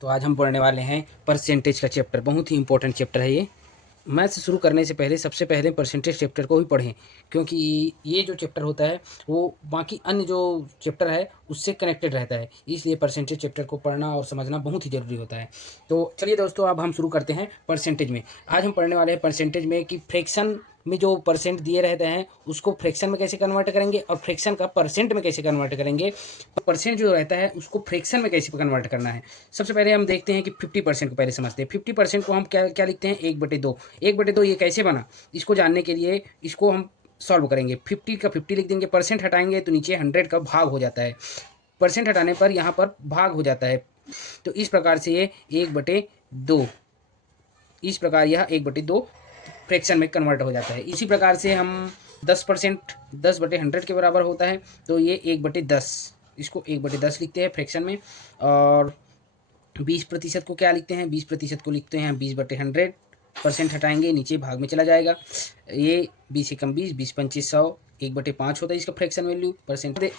तो आज हम पढ़ने वाले हैं परसेंटेज का चैप्टर। बहुत ही इंपॉर्टेंट चैप्टर है ये। मैथ्स शुरू करने से पहले सबसे पहले परसेंटेज चैप्टर को ही पढ़ें, क्योंकि ये जो चैप्टर होता है वो बाकी अन्य जो चैप्टर है उससे कनेक्टेड रहता है। इसलिए परसेंटेज चैप्टर को पढ़ना और समझना बहुत ही ज़रूरी होता है। तो चलिए दोस्तों, अब हम शुरू करते हैं परसेंटेज में। आज हम पढ़ने वाले हैं परसेंटेज में कि फ्रैक्शन में जो परसेंट दिए रहते हैं उसको फ्रैक्शन में कैसे कन्वर्ट करेंगे और फ्रैक्शन का परसेंट में कैसे कन्वर्ट करेंगे। परसेंट जो रहता है उसको फ्रैक्शन में कैसे कन्वर्ट करना है। सबसे पहले हम देखते हैं कि 50% को पहले समझते हैं। 50% को हम क्या क्या लिखते हैं, 1/2। 1/2 ये कैसे बना, इसको जानने के लिए इसको हम सॉल्व करेंगे। 50 का 50 लिख देंगे, परसेंट हटाएंगे तो नीचे 100 का भाग हो जाता है। परसेंट हटाने पर यहाँ पर भाग हो जाता है। तो इस प्रकार से ये 1/2, इस प्रकार यह 1/2 फ्रैक्शन में कन्वर्ट हो जाता है। इसी प्रकार से हम 10%, 10/100 के बराबर होता है, तो ये 1/10, इसको 1/10 लिखते हैं फ्रैक्शन में। और 20% को क्या लिखते हैं, 20% को लिखते हैं 20/100। परसेंट हटाएंगे नीचे भाग में चला जाएगा। ये 20 एकम 20, 20×25 100, 1/5 होता है इसका फ्रैक्शन वैल्यू। परसेंट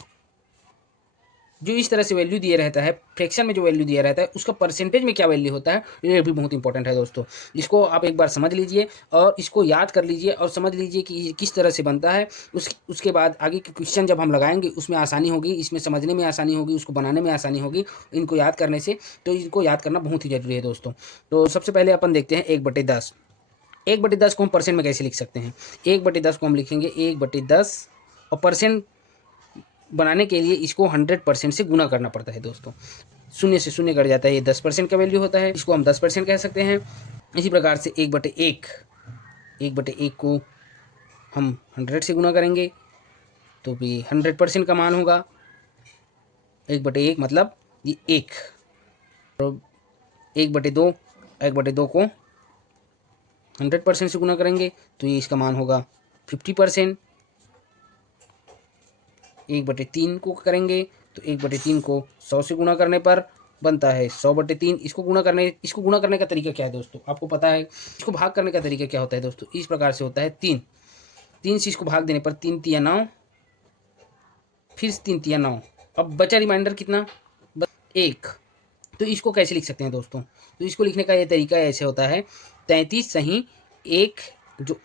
जो इस तरह से वैल्यू दिया रहता है, फ्रैक्शन में जो वैल्यू दिया रहता है उसका परसेंटेज में क्या वैल्यू होता है, ये भी बहुत इंपॉर्टेंट है दोस्तों। इसको आप एक बार समझ लीजिए और इसको याद कर लीजिए और समझ लीजिए कि किस तरह से बनता है। उसके बाद आगे के क्वेश्चन जब हम लगाएंगे उसमें आसानी होगी, इसमें समझने में आसानी होगी, उसको बनाने में आसानी होगी इनको याद करने से। तो इनको याद करना बहुत ही ज़रूरी है दोस्तों। तो सबसे पहले अपन देखते हैं 1/10। 1/10 को हम परसेंट में कैसे लिख सकते हैं। 1/10 को हम लिखेंगे 1/10, और परसेंट बनाने के लिए इसको 100% से गुना करना पड़ता है दोस्तों। शून्य से शून्य कट जाता है, ये 10% का वैल्यू होता है, इसको हम 10% कह सकते हैं। इसी प्रकार से 1/1, 1/1 को हम 100 से गुना करेंगे तो भी 100% का मान होगा। 1/1 मतलब ये 1। और 1/2, 1/2 को 100% से गुना करेंगे तो ये इसका मान होगा 50%। 1/3 को करेंगे तो 1/3 को 100 से गुना करने पर बनता है 100/3। इसको गुना करने का तरीका क्या है दोस्तों, आपको पता है। इसको भाग करने का तरीका क्या होता है दोस्तों, इस प्रकार से होता है 3। 3 से इसको भाग देने पर 3 तिया 9, फिर 3 तिया 9, अब बचा रिमाइंडर कितना, 1। तो इसको कैसे लिख सकते हैं दोस्तों, तो इसको लिखने का ये तरीका ऐसे होता है, 33 सही 1, जो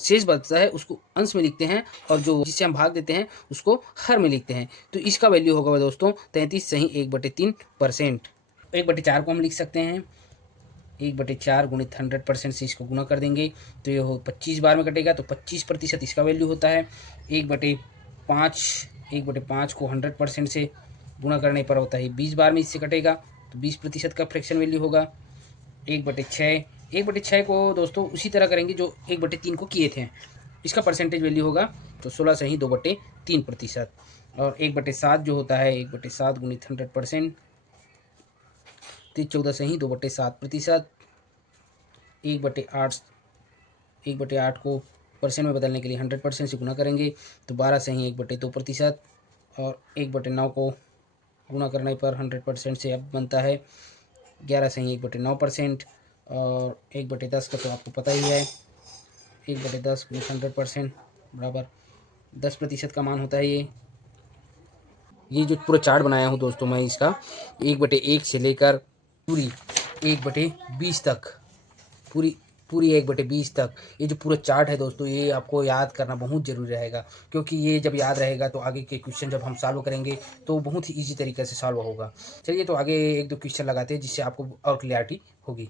शेष बचता है उसको अंश में लिखते हैं और जो जिससे हम भाग देते हैं उसको हर में लिखते हैं। तो इसका वैल्यू होगा दोस्तों 33 सही 1/3%। 1/4 को हम लिख सकते हैं 1/4 गुणित 100% से इसको गुना कर देंगे तो ये हो 25 बार में कटेगा, तो 25% इसका वैल्यू होता है। 1/5, 1/5 को 100% से गुना करने पर होता है 20 बार में इससे कटेगा, तो 20% का फ्रैक्शन वैल्यू होगा। 1/6, 1/6 को दोस्तों उसी तरह करेंगे जो 1/3 को किए थे, इसका परसेंटेज वैल्यू होगा तो 16 सही 2/3%। और 1/7 जो होता है 1/7 गुणित 100%, तो 14 सही 2/7%। 1/8, 1/8 को परसेंट में बदलने के लिए 100% से गुना करेंगे तो 12 सही 1/2%। और 1/9 को गुना करने पर 100% से अब बनता है 11 सही 1/9%। और 1/10 का तो आपको पता ही है, 1/10 गुणित 100% बराबर 10% का मान होता है। ये जो पूरा चार्ट बनाया हूँ दोस्तों मैं इसका 1/1 से लेकर पूरी 1/20 तक, पूरी पूरी 1/20 तक, ये जो पूरा चार्ट है दोस्तों ये आपको याद करना बहुत ज़रूरी रहेगा, क्योंकि ये जब याद रहेगा तो आगे के क्वेश्चन जब हम सॉल्व करेंगे तो बहुत ही ईजी तरीके से सॉल्व होगा। चलिए तो आगे 1-2 क्वेश्चन लगाते हैं जिससे आपको और क्लियरिटी होगी।